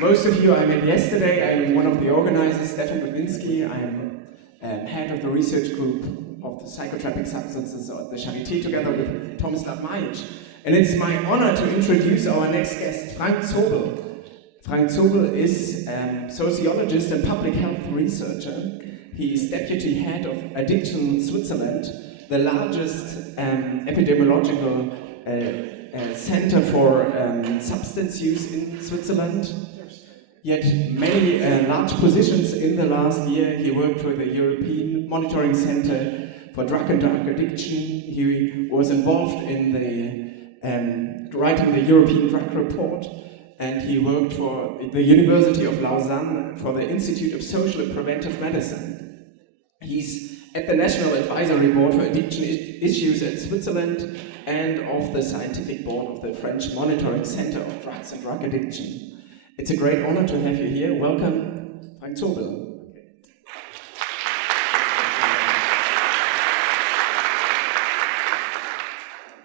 Most of you I met yesterday. I'm one of the organizers, Stefan Budwinski. I'm head of the research group of the psychotropic substances at the Charité together with Tomislav Majic. And it's my honor to introduce our next guest, Frank Zobel. Frank Zobel is a sociologist and public health researcher. He is deputy head of Addiction Switzerland, the largest epidemiological center for substance use in Switzerland. He had many large positions in the last year. He worked for the European Monitoring Center for Drug and Drug Addiction. He was involved in the writing the European Drug Report, and he worked for the University of Lausanne for the Institute of Social and Preventive Medicine. He's at the National Advisory Board for Addiction Issues at Switzerland and of the Scientific Board of the French Monitoring Center of Drugs and Drug Addiction. It's a great honor to have you here. Welcome, Frank Zobel. Okay.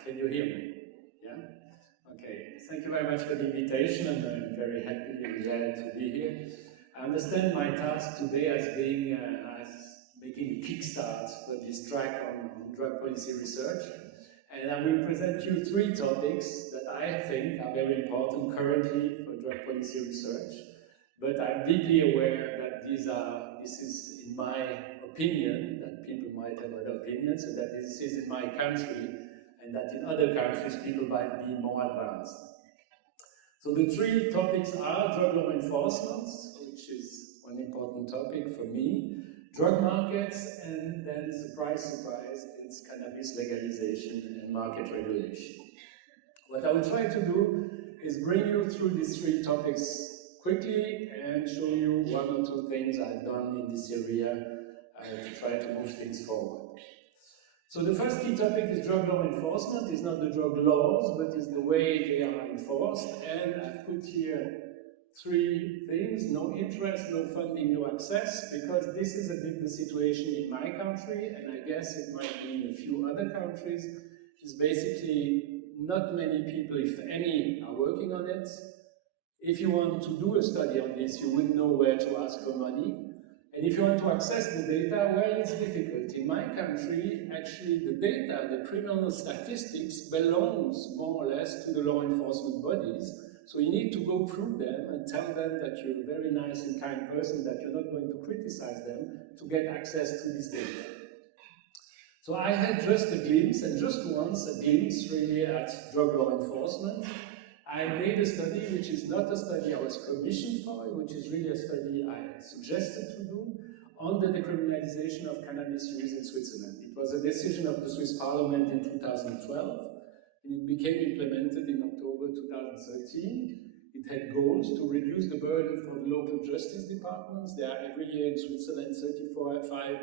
Can you hear me? Yeah? Okay. Thank you very much for the invitation, and I'm very happy and glad to be here. I understand my task today as being as making a kickstart for this track on drug policy research. And I will present you 3 topics that I think are very important currently for drug policy research. But I'm deeply aware that this is in my opinion, that people might have other opinions, and that this is in my country, and that in other countries people might be more advanced. So the 3 topics are drug law enforcement, which is one important topic for me, drug markets, and then, surprise, surprise, it's cannabis legalization and market regulation. What I will try to do is bring you through these 3 topics quickly and show you 1 or 2 things I've done in this area to try to move things forward. So the first key topic is drug law enforcement. It's not the drug laws, but it's the way they are enforced. And I've put here 3 things: no interest, no funding, no access, because this is a bit the situation in my country, and I guess it might be in a few other countries. It's basically not many people, if any, are working on it. If you want to do a study on this, you wouldn't know where to ask for money. And if you want to access the data, well, it's difficult. In my country, actually, the data, the criminal statistics, belongs more or less to the law enforcement bodies. So you need to go through them and tell them that you're a very nice and kind person, that you're not going to criticize them to get access to this data. So I had just a glimpse, and just once a glimpse really at drug law enforcement. I made a study which is not a study I was commissioned for, which is really a study I suggested to do on the decriminalization of cannabis use in Switzerland. It was a decision of the Swiss Parliament in 2012. And it became implemented in October 2013. It had goals to reduce the burden for the local justice departments. There are every year in Switzerland 35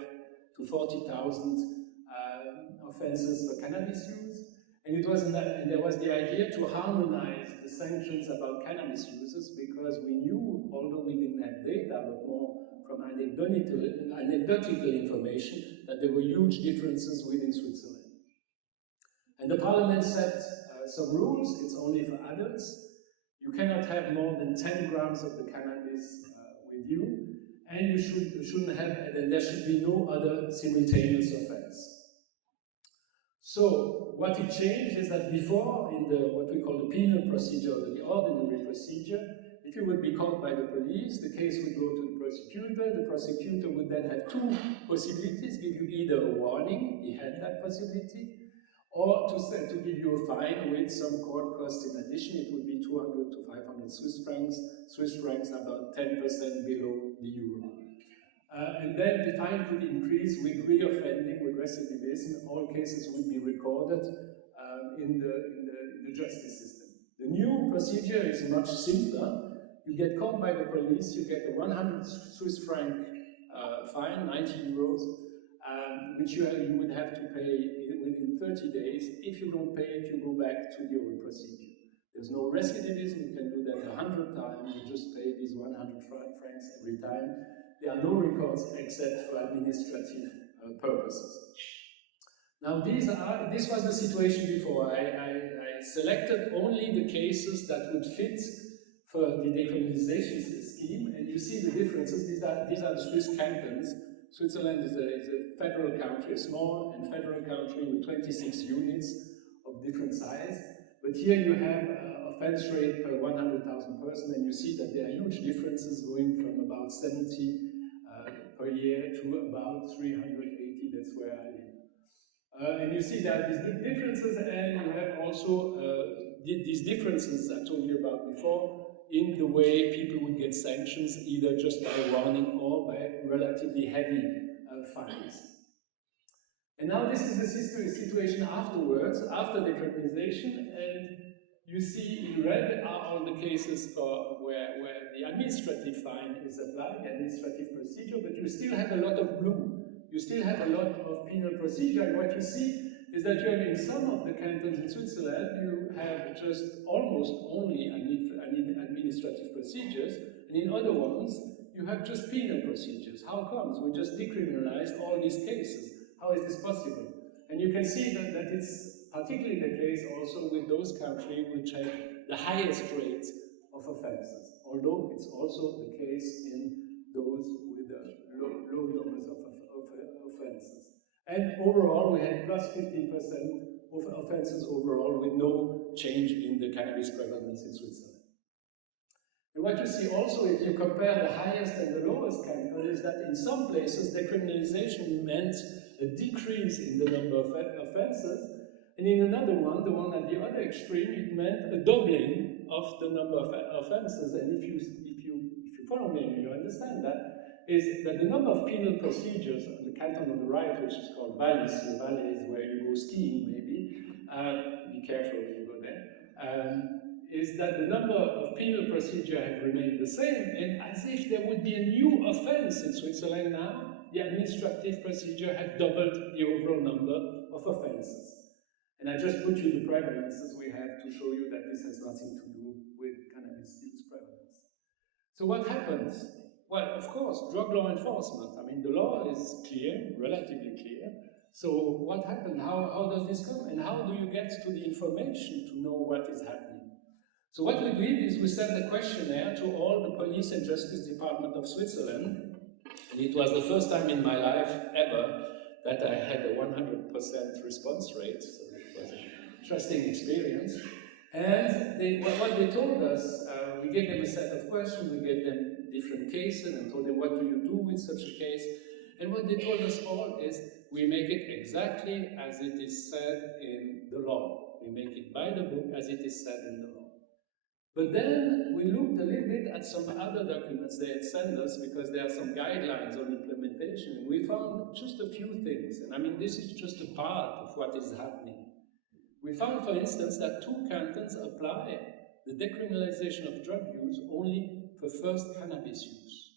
to 40,000 offenses for cannabis use. And there was the idea to harmonize the sanctions about cannabis users, because we knew, although we didn't have data, but more from anecdotal information, that there were huge differences within Switzerland. And the parliament set some rules. It's only for adults. You cannot have more than 10 grams of the cannabis with you, and you shouldn't have, and there should be no other simultaneous offense. So what it changed is that before, in what we call the penal procedure, or the ordinary procedure, if you would be caught by the police, the case would go to the prosecutor. The prosecutor would then have 2 possibilities: give you either a warning, he had that possibility, or to give you a fine with some court costs in addition. It would be 200 to 500 Swiss francs. Swiss francs are about 10% below the euro. And then the fine could increase with reoffending, with recidivism. All cases would be recorded in the justice system. The new procedure is much simpler. You get caught by the police, you get a 100 Swiss franc fine, 90 euros, which you would have to pay within 30 days. If you don't pay it, you go back to the old procedure. There's no recidivism. You can do that 100 times. You just pay these 100 francs every time. There are no records except for administrative purposes. Now, this was the situation before. I selected only the cases that would fit for the decriminalization scheme, and you see the differences. These are the Swiss cantons. Switzerland is a federal country, a small and federal country with 26 units of different size. But here you have offense rate per 100,000 persons, and you see that there are huge differences going from about 70 per year to about 380. That's where I live. And you see that these big differences, and you have also these differences I told you about before in the way people would get sanctions, either just by warning or by relatively heavy fines. And now this is the situation afterwards, after decriminalization, and you see in red are all the cases for where the administrative fine is applied, the administrative procedure, but you still have a lot of blue. You still have a lot of penal procedure, and what you see is that you have in some of the cantons in Switzerland, you have just almost only administrative procedures, and in other ones, you have just penal procedures. How comes? We just decriminalized all these cases. How is this possible? And you can see that it's particularly the case also with those countries which have the highest rates of offenses, although it's also the case in those with low numbers of offenses. And overall, we had plus 15% of offenses overall with no change in the cannabis prevalence in Switzerland. And what you see also, if you compare the highest and the lowest canton, is that in some places decriminalization meant a decrease in the number of offenses, and in another one, the one at the other extreme, it meant a doubling of the number of offenses. And if you follow me and you understand that, is that the number of penal procedures on the canton on the right, which is called valleys, the valley is where you go skiing maybe, be careful when you go there, is that the number of penal procedure have remained the same, and as if there would be a new offense in Switzerland now, the administrative procedure had doubled the overall number of offenses. And I just put you the prevalences we have to show you that this has nothing to do with cannabis use prevalence. So what happens? Well, of course, drug law enforcement. I mean, the law is clear, relatively clear. So what happened? How does this come? And how do you get to the information to know what is happening? So what we did is we sent a questionnaire to all the police and justice department of Switzerland, and it was the first time in my life ever that I had a 100% response rate, so it was an interesting experience. And what they told us, we gave them a set of questions, we gave them different cases and told them what do you do with such a case, and what they told us all is we make it exactly as it is said in the law. We make it by the book as it is said in the law. But then we looked a little bit at some other documents they had sent us because there are some guidelines on implementation, and we found just a few things. And I mean, this is just a part of what is happening. We found, for instance, that 2 cantons apply the decriminalization of drug use only for first cannabis use.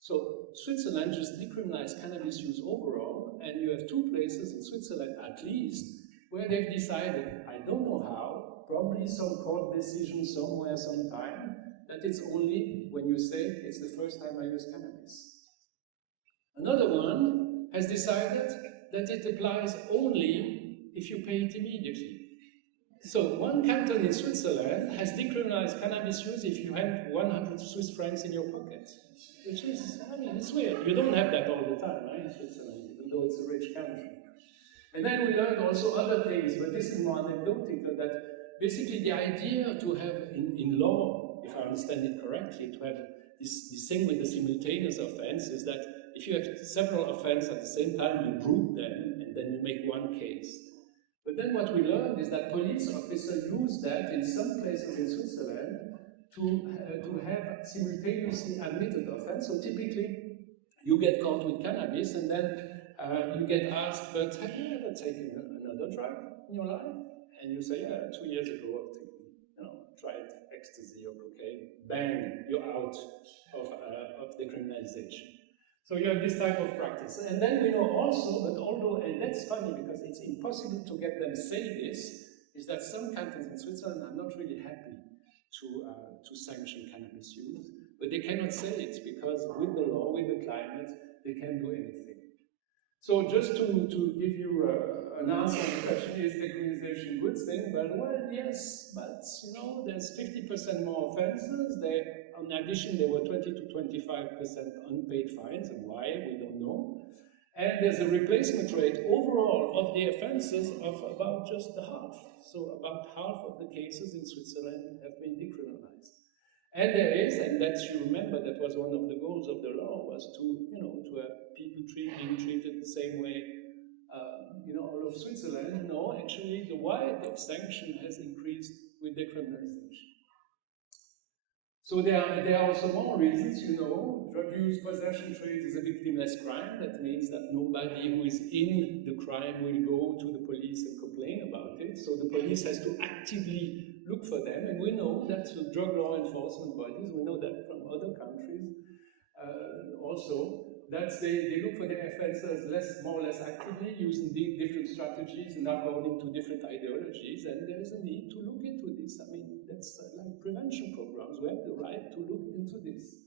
So Switzerland just decriminalized cannabis use overall, and you have 2 places in Switzerland at least where they've decided, I don't know how, probably some court decision somewhere, sometime, that it's only when you say it's the first time I use cannabis. Another one has decided that it applies only if you pay it immediately. So one canton in Switzerland has decriminalized cannabis use if you have 100 Swiss francs in your pocket. Which is, I mean, it's weird. You don't have that all the time, right, in Switzerland, even though it's a rich country. And then we learned also other things, but this is more anecdotal, that basically the idea to have in law, if I understand it correctly, to have this thing with the simultaneous offense is that if you have several offenses at the same time, you group them and then you make one case. But then what we learned is that police officers use that in some places in Switzerland to have simultaneously admitted offense. So typically, you get caught with cannabis and then you get asked, but have you ever taken another drug in your life? And you say, yeah, 2 years ago I've taken, tried ecstasy or cocaine. Bang, you're out of decriminalization. So you have this type of practice. And then we know also that although, and that's funny because it's impossible to get them say this, is that some cantons in Switzerland are not really happy to sanction cannabis use, but they cannot say it because with the law, with the climate, they can't do anything. So just to give you an answer on the question, is decriminalization a good thing? Well, yes, but you know, there's 50% more offenses. In addition, there were 20 to 25% unpaid fines, and why, we don't know. And there's a replacement rate overall of the offenses of about just the half. So about half of the cases in Switzerland have been decriminalized. And there is, and that you remember, that was one of the goals of the law, was to, you know, to have people being treated the same way, you know, all of Switzerland. No, actually, the weight of sanction has increased with decriminalization. So there are also more reasons, you know. Drug use, possession, trade is a victimless crime. That means that nobody who is in the crime will go to the police and complain about it. So the police has to actively look for them. And we know that drug law enforcement bodies, we know that from other countries also, that they look for their offenses more or less actively, using different strategies and according to different ideologies, and there is a need to look into this. I mean, that's like prevention programs. We have the right to look into this.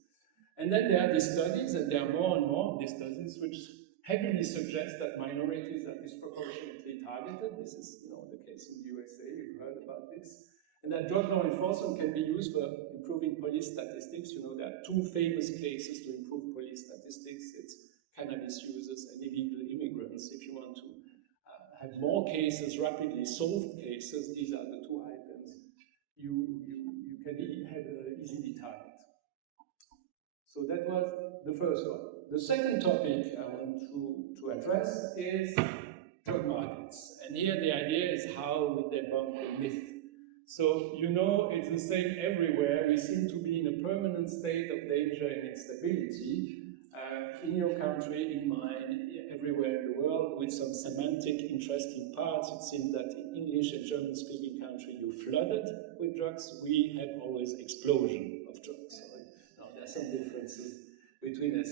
And then there are these studies, and there are more and more of these studies, which heavily suggest that minorities are disproportionately targeted. This is, you know, the case in the USA, you've heard about this. And that drug law enforcement can be used for improving police statistics. You know, there are two famous cases to improve police statistics. It's cannabis users and illegal immigrants. If you want to have more cases, rapidly solved cases, these are the two items you can easily target. So that was the first one. The second topic I want to address is drug markets. And here the idea is how we debunk the myth. So, you know, it's the same everywhere. We seem to be in a permanent state of danger and instability. In your country, in mine, everywhere in the world, with some semantic interesting parts. It seems that in English and German-speaking country, you're flooded with drugs. We have always explosion of drugs. So, now, there are some differences between us.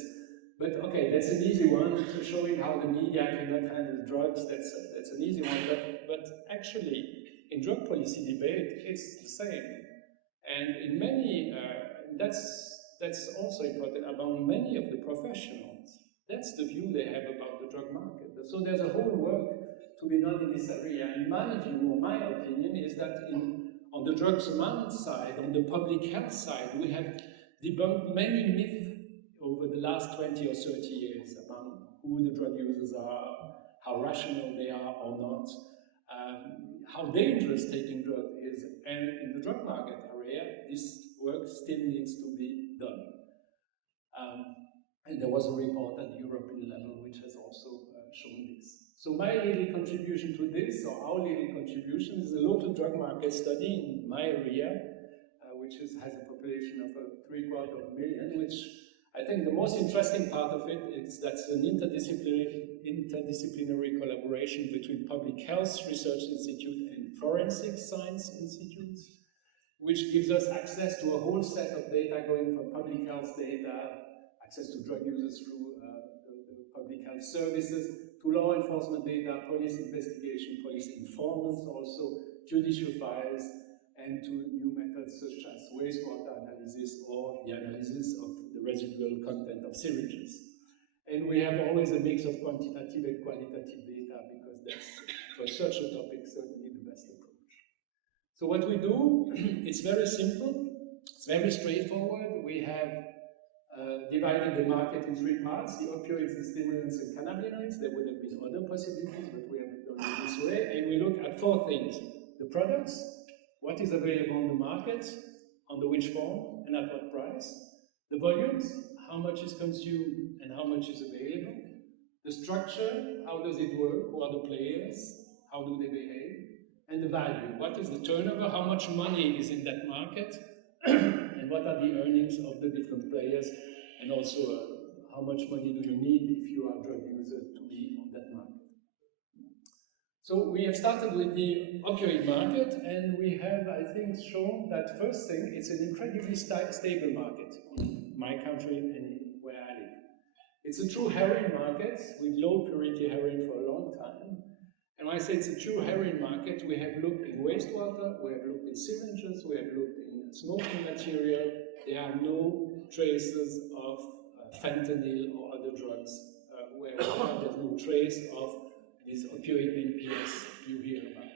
But okay, that's an easy one, showing how the media cannot handle drugs. That's an easy one. But actually, in drug policy debate, it's the same. And in many, that's also important, among many of the professionals, that's the view they have about the drug market. So there's a whole work to be done in this area. And my view, or my opinion, is that on the drugs amount side, on the public health side, we have debunked many myths over the last 20 or 30 years about who the drug users are, how rational they are or not, how dangerous taking drugs is, and in the drug market area, this work still needs to be done. And there was a report at the European level which has also shown this. So my little contribution to this, or our little contribution, is a local drug market study in my area, which has a population of 750,000, which I think the most interesting part of it is that's an interdisciplinary collaboration between public health research institute and forensic science institutes, which gives us access to a whole set of data going from public health data, access to drug users through the public health services, to law enforcement data, police investigation, police informants also, judicial files, and to new methods such as wastewater analysis or the analysis of the residual content of syringes. And we have always a mix of quantitative and qualitative data because that's, for such a topic, certainly the best approach. So what we do, it's very simple, it's very straightforward. We have divided the market in three parts: the opioids, the stimulants, and cannabinoids. There would have been other possibilities, but we have done it this way. And we look at four things: the products, what is available on the market, under which form, and at what price; the volumes, how much is consumed and how much is available; the structure, how does it work, who are the players, how do they behave; and the value, what is the turnover, how much money is in that market, and what are the earnings of the different players, and also how much money do you need if you are a drug user to be on that market. So we have started with the opioid market, and we have, I think, shown that first thing, it's an incredibly stable market in my country and where I live. It's a true heroin market with low purity heroin for a long time. And when I say it's a true heroin market, we have looked in wastewater, we have looked in syringes, we have looked in smoking material. There are no traces of fentanyl or other drugs where there's no trace of this opioid NPS you hear about.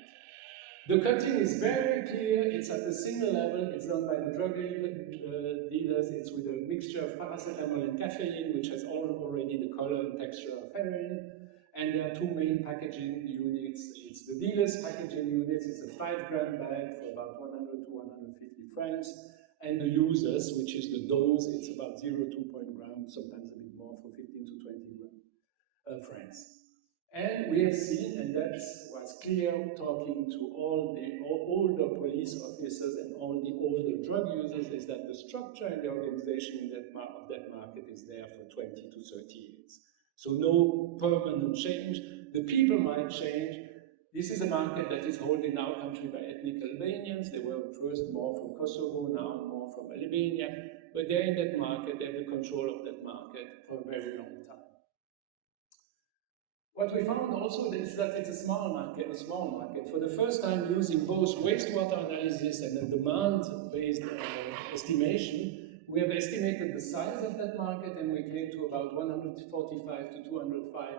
The cutting is very clear, it's at the single level, it's done by the drug dealers, it's with a mixture of paracetamol and caffeine, which has already the color and texture of heroin. And there are two main packaging units. It's the dealer's packaging units, it's a 5 gram bag for about 100 to 150 francs. And the users, which is the dose, it's about 0.2 grams, sometimes a bit more, for 15 to 20 francs. And we have seen, and that was clear talking to all the older police officers and all the older drug users, is that the structure and the organization of that market is there for 20 to 30 years. So no permanent change. The people might change. This is a market that is held in our country by ethnic Albanians. They were first more from Kosovo, now more from Albania. But they're in that market, they have the control of that market for a very long time. What we found also is that it's a small market. For the first time, using both wastewater analysis and a demand-based estimation, we have estimated the size of that market, and we came to about 145 to 205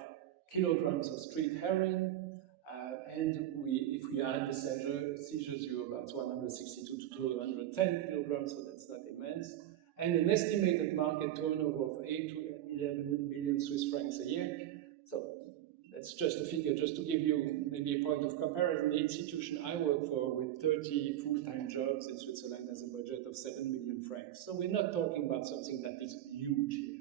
kilograms of street heroin. And if we add the seizures, you're about 162 to 210 kilograms, so that's not immense. And an estimated market turnover of 8 to 11 million Swiss francs a year. So that's just a figure, just to give you maybe a point of comparison. The institution I work for, with 30 full-time jobs in Switzerland, has a budget of 7 million francs. So we're not talking about something that is huge here.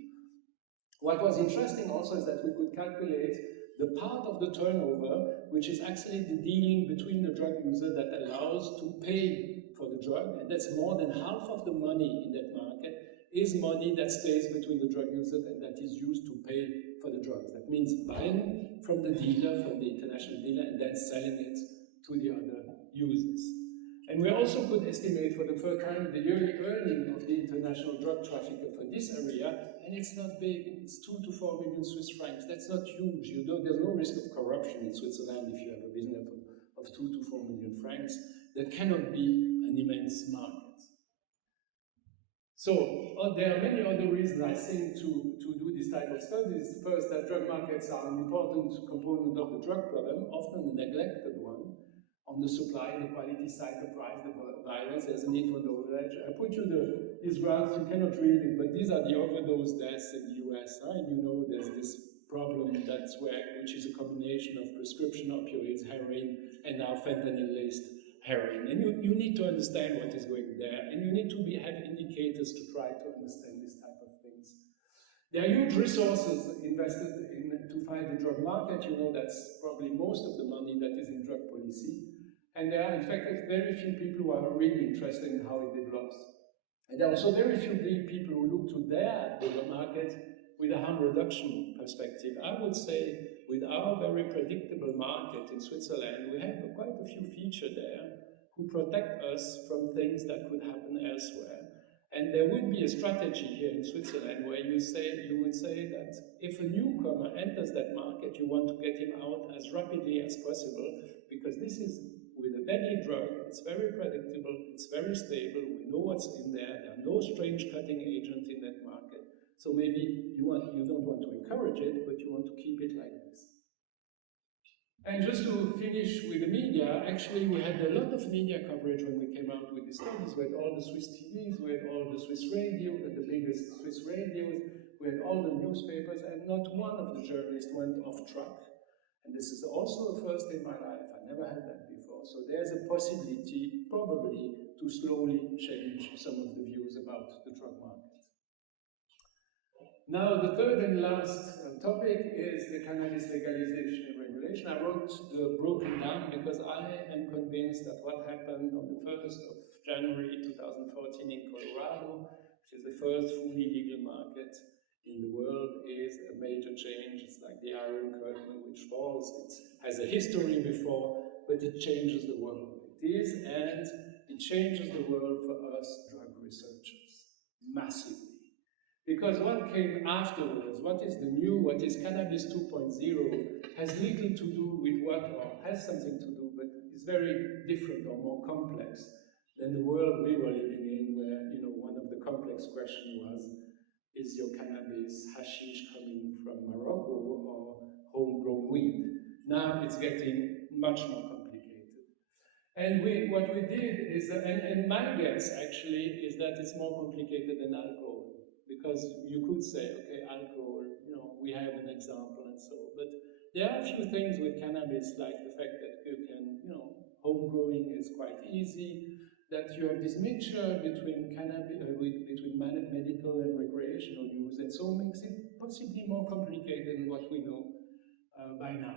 What was interesting also is that we could calculate the part of the turnover, which is actually the dealing between the drug user that allows to pay for the drug, and that's more than half of the money in that market, is money that stays between the drug user and that is used to pay for the drugs. That means buying from the dealer, from the international dealer, and then selling it to the other users. And we also could estimate for the first time the yearly earning of the international drug trafficker for this area, and it's not big, it's 2 to 4 million Swiss francs. That's not huge. There's no risk of corruption in Switzerland if you have a business of 2 to 4 million francs. That cannot be an immense market. So there are many other reasons, I think, to do this type of studies. First, that drug markets are an important component of the drug problem, often a neglected one. On the supply, the quality side, the price, the violence, there's a need for knowledge. I put you these graphs, you cannot read it, but these are the overdose deaths in the US. And you know there's this problem which is a combination of prescription opioids, heroin, and now fentanyl-laced heroin. And you need to understand what is going there, and you need to have indicators to try to understand this type of things. There are huge resources invested to fight the drug market. You know that's probably most of the money that is in drug policy. And there are, in fact, very few people who are really interested in how it develops. And there are also very few people who look to their drug market with a harm reduction perspective. I would say with our very predictable market in Switzerland, we have quite a few features there who protect us from things that could happen elsewhere. And there would be a strategy here in Switzerland where you would say that if a newcomer enters that market, you want to get him out as rapidly as possible, because this is with a deadly drug, it's very predictable, it's very stable, we know what's in there, there are no strange cutting agents in that market. So maybe you don't want to encourage it, but you want to keep it like this. And just to finish with the media, actually we had a lot of media coverage when we came out with the studies. We had all the Swiss TVs, we had all the Swiss radio, the biggest Swiss radios, we had all the newspapers, and not one of the journalists went off track. And this is also a first in my life, I never had that before. So there's a possibility, probably, to slowly change some of the views about the drug market. Now, the third and last topic is the cannabis legalization and regulation. I wrote the broken down because I am convinced that what happened on the 1st of January 2014 in Colorado, which is the first fully legal market in the world, is a major change. It's like the Iron Curtain which falls. It has a history before, but it changes the world. It is, and it changes the world for us drug researchers, massively. Because what came afterwards, what is the new, what is cannabis 2.0, has little to do with or has something to do, but is very different or more complex than the world we were living in, where, one of the complex questions was, is your cannabis, hashish coming from Morocco, or homegrown weed? Now it's getting much more complicated. And what we did is, and my guess actually is that it's more complicated than alcohol, because you could say, okay, alcohol, we have an example and so, but there are a few things with cannabis, like the fact that you can, home growing is quite easy, that you have this mixture between cannabis, between medical and recreational use, and so makes it possibly more complicated than what we know by now.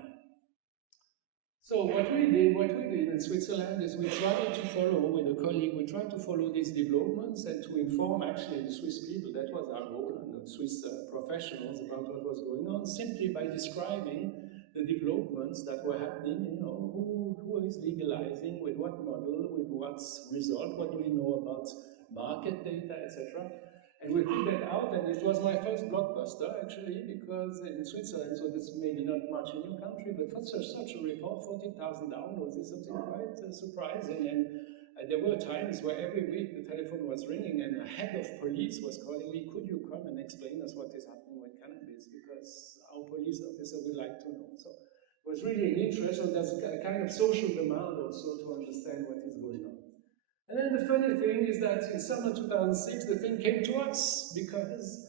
So what we did in Switzerland is we tried to follow, with a colleague, we tried to follow these developments and to inform actually the Swiss people, that was our goal, and the Swiss professionals about what was going on, simply by describing the developments that were happening, who is legalizing, with what model, with what result, what do we know about market data, etc. And we put that out, and it was my first blockbuster, actually, because in Switzerland, so this may be not much in your country, but for such a report, 14,000 downloads is something quite surprising. And there were times where every week the telephone was ringing, and a head of police was calling me, could you come and explain us what is happening with cannabis? Because our police officer would like to know. So it was really an interest, and there's a kind of social demand also to understand what is going on. And then the funny thing is that in summer 2006, the thing came to us, because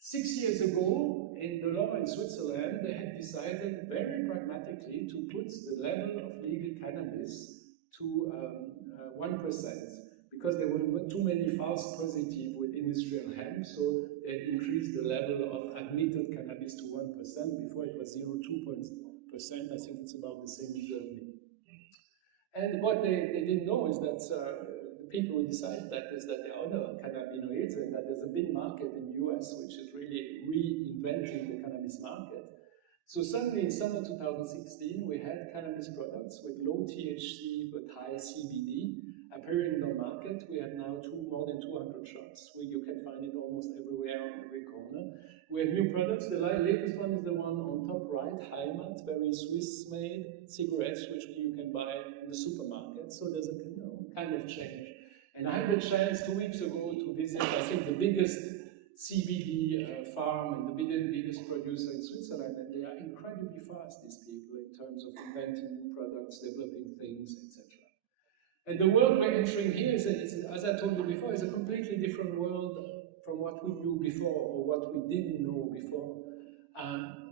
6 years ago, in the law in Switzerland, they had decided very pragmatically to put the level of legal cannabis to 1%, because there were too many false positives with industrial hemp, so they increased the level of admitted cannabis to 1%. Before it was 0.2%. I think it's about the same in Germany. And what they didn't know is that the people who decided that is that there are other cannabinoids, and that there's a big market in the US which is really reinventing the cannabis market. So suddenly in summer 2016, we had cannabis products with low THC but high CBD appearing in the market. We have now more than 200 shops, where you can find it almost everywhere on every corner. We have new products. The latest one is the one on top right, Heimat, very Swiss-made cigarettes, which you can buy in the supermarket. So there's a kind of change. And I had the chance 2 weeks ago to visit, I think, the biggest CBD farm and the biggest producer in Switzerland, and they are incredibly fast, these people, in terms of inventing new products, developing things, etc. And the world we're entering here is, as I told you before, is a completely different world from what we knew before, or what we didn't know before.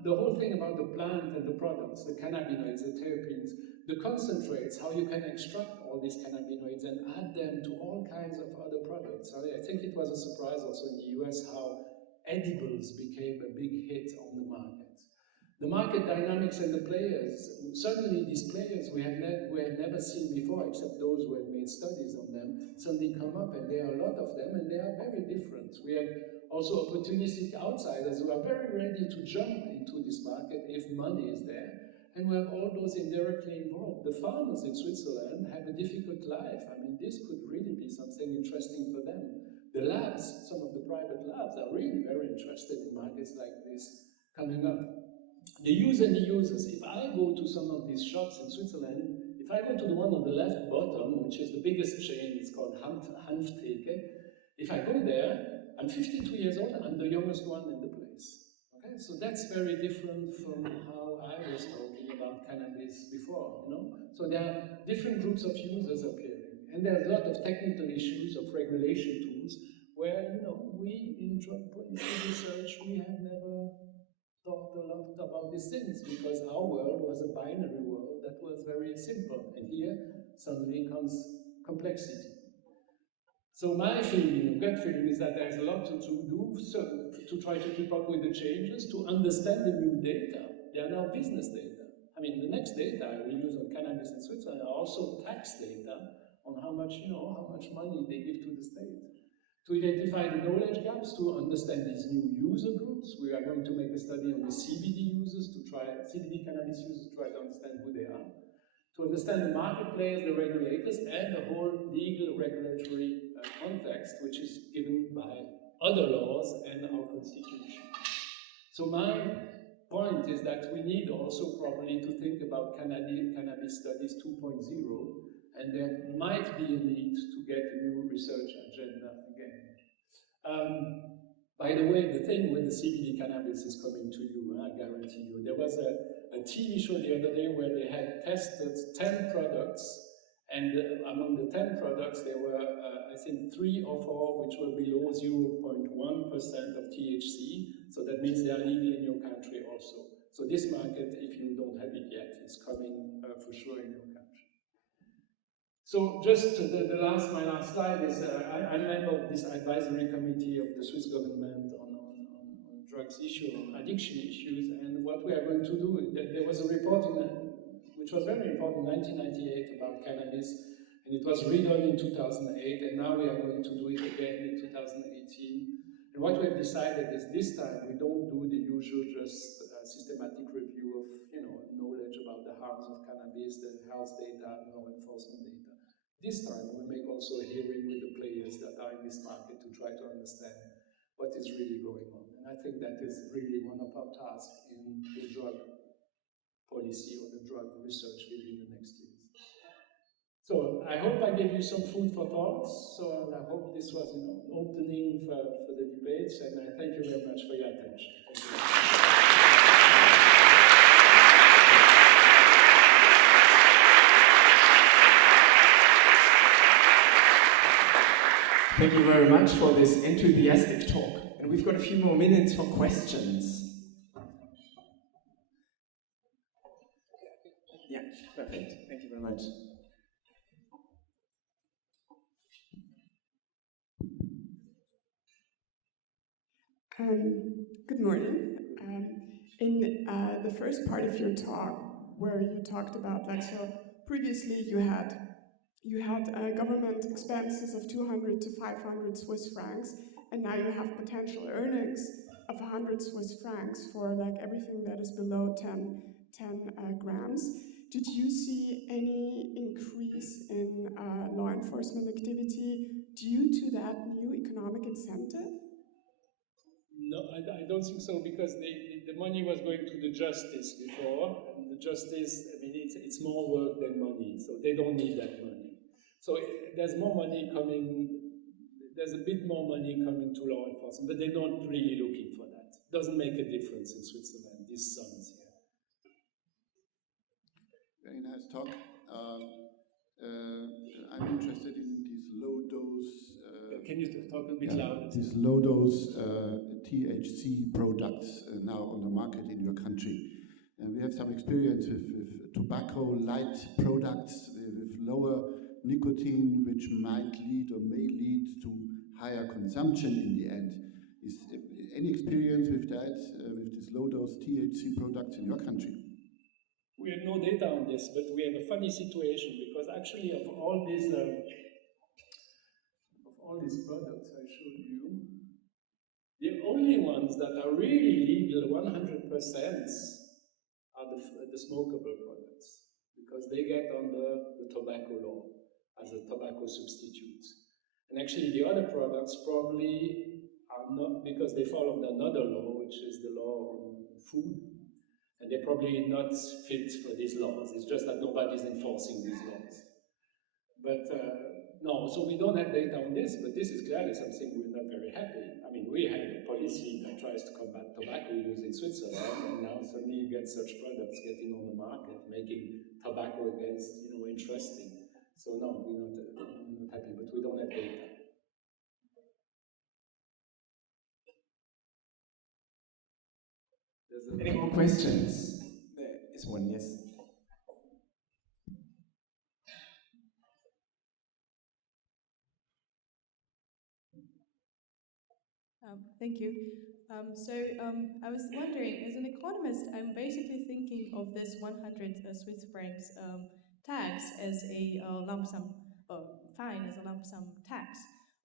The whole thing about the plant and the products, the cannabinoids, the terpenes, the concentrates, how you can extract all these cannabinoids and add them to all kinds of other products. I think it was a surprise also in the US how edibles became a big hit on the market. The market dynamics and the players, suddenly these players we had never seen before, except those who had made studies on them, suddenly come up, and there are a lot of them, and they are very different. We have also opportunistic outsiders who are very ready to jump into this market if money is there, and we have all those indirectly involved. The farmers in Switzerland have a difficult life. I mean, this could really be something interesting for them. The labs, some of the private labs, are really very interested in markets like this coming up. The use and the users. If I go to some of these shops in Switzerland, if I go to the one on the left bottom, which is the biggest chain, it's called Hanftheke, if I go there, I'm 52 years old, I'm the youngest one in the place. Okay, so that's very different from how I was talking about cannabis before, So there are different groups of users appearing, and there's a lot of technical issues of regulation tools where, we in drug policy research, we have never talked a lot about these things, because our world was a binary world that was very simple, and here suddenly comes complexity. So my feeling, gut feeling, is that there's a lot to do to try to keep up with the changes, to understand the new data. They are now business data. I mean, the next data I will use on cannabis in Switzerland are also tax data on how much money they give to the state. To identify the knowledge gaps, to understand these new user groups. We are going to make a study on the CBD users, CBD cannabis users, to try to understand who they are. To understand the market players, the regulators, and the whole legal regulatory context, which is given by other laws and our constitution. So my point is that we need also probably to think about cannabis studies 2.0, and there might be a need to get a new research agenda again. By the way, the thing with the CBD cannabis is coming to you, I guarantee you. There was a TV show the other day where they had tested 10 products, and among the 10 products, there were, I think, 3 or 4 which were below 0.1% of THC, so that means they are legal in your country also. So this market, if you don't have it yet, is coming for sure in your country. So just my last slide is, I'm a member of this advisory committee of the Swiss government on drugs issue, on addiction issues, and what we are going to do, there was a report which was very important in 1998 about cannabis, and it was redone in 2008, and now we are going to do it again in 2018. And what we have decided is this time we don't do the usual just systematic review of knowledge about the harms of cannabis, the health data, law enforcement data. This time we make also a hearing with the players that are in this market to try to understand what is really going on. And I think that is really one of our tasks in the drug policy or the drug research within the next years. So I hope I gave you some food for thought. So I hope this was an opening for the debates, and I thank you very much for your attention. Thank you very much for this enthusiastic talk. And we've got a few more minutes for questions. Yeah, perfect. Thank you very much. Good morning. In the first part of your talk, where you talked about, so previously you had government expenses of 200 to 500 Swiss francs, and now you have potential earnings of 100 Swiss francs for everything that is below 10 grams. Did you see any increase in law enforcement activity due to that new economic incentive? No, I don't think so, because the money was going to the justice before, and the justice, it's more work than money, so they don't need that money. So there's more money coming, there's a bit more money coming to law enforcement, but they're not really looking for that. It doesn't make a difference in Switzerland, these sums here. Very nice talk. I'm interested in these low dose. Can you talk a bit louder? These low dose THC products now on the market in your country. And we have some experience with tobacco light products with lower nicotine, which might lead or may lead to higher consumption in the end. Is any experience with that, with these low dose THC products in your country? We have no data on this, but we have a funny situation, because actually of all these products I showed you, the only ones that are really legal 100% are the smokable products, because they get on the tobacco law as a tobacco substitute. And actually the other products probably are not, because they fall under another law, which is the law on food, and they're probably not fit for these laws. It's just that nobody's enforcing these laws. But no, so we don't have data on this, but this is clearly something we're not very happy. We have a policy that tries to combat tobacco use in Switzerland, and now suddenly you get such products getting on the market, making tobacco against, interesting. So no, we're not happy, but we don't have data. Any more questions? There is one, yes. Thank you. I was wondering, as an economist, I'm basically thinking of this 100 Swiss francs tax as a lump sum fine, as a lump sum tax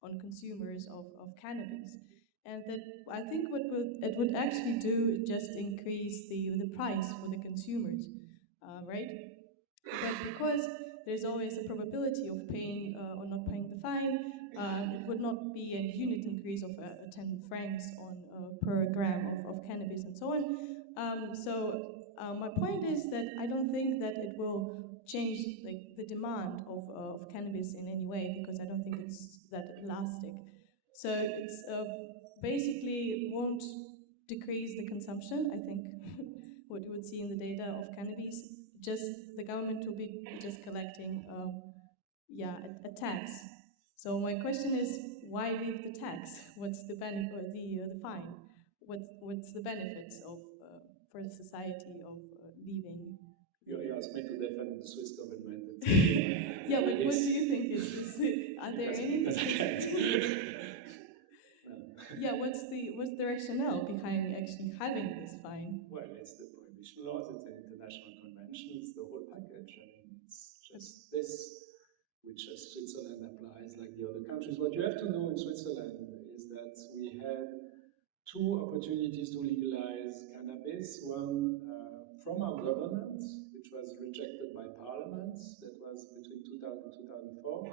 on consumers of cannabis. And that I think it would actually do just increase the price for the consumers, right? But because there's always a probability of paying or not paying the fine, it would not be a unit increase of 10 francs on per gram of cannabis and so on. My point is that I don't think that it will change the demand of cannabis in any way, because I don't think it's that elastic. So it's basically won't decrease the consumption, I think, what you would see in the data of cannabis. Just the government will be just collecting, a tax. So my question is, why leave the tax? What's the benefit, or the fine? What's the benefits of for the society of leaving? You asked me to defend the Swiss government. Yeah, but what do you think are there any? Because I can't. Yeah, what's the rationale behind actually having this fine? Well, it's the prohibition laws, it's an international convention, it's the whole package. I mean, it's just this, which Switzerland applies like the other countries. What you have to know in Switzerland is that we had two opportunities to legalize cannabis. One from our government, which was rejected by parliament, that was between 2000 and 2004.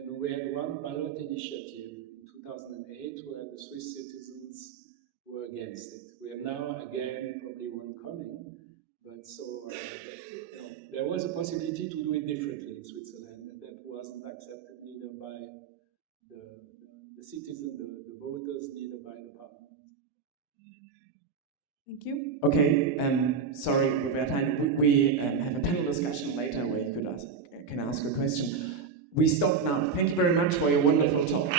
And we had one ballot initiative in 2008 where the Swiss citizens were against it. We have now, again, probably one coming. But so, there was a possibility to do it differently in Switzerland, and that wasn't accepted neither by the citizens, the voters, neither by the parliament. Thank you. Okay, sorry, Roberta, we have a panel discussion later where you can ask a question. We stop now. Thank you very much for your wonderful talk.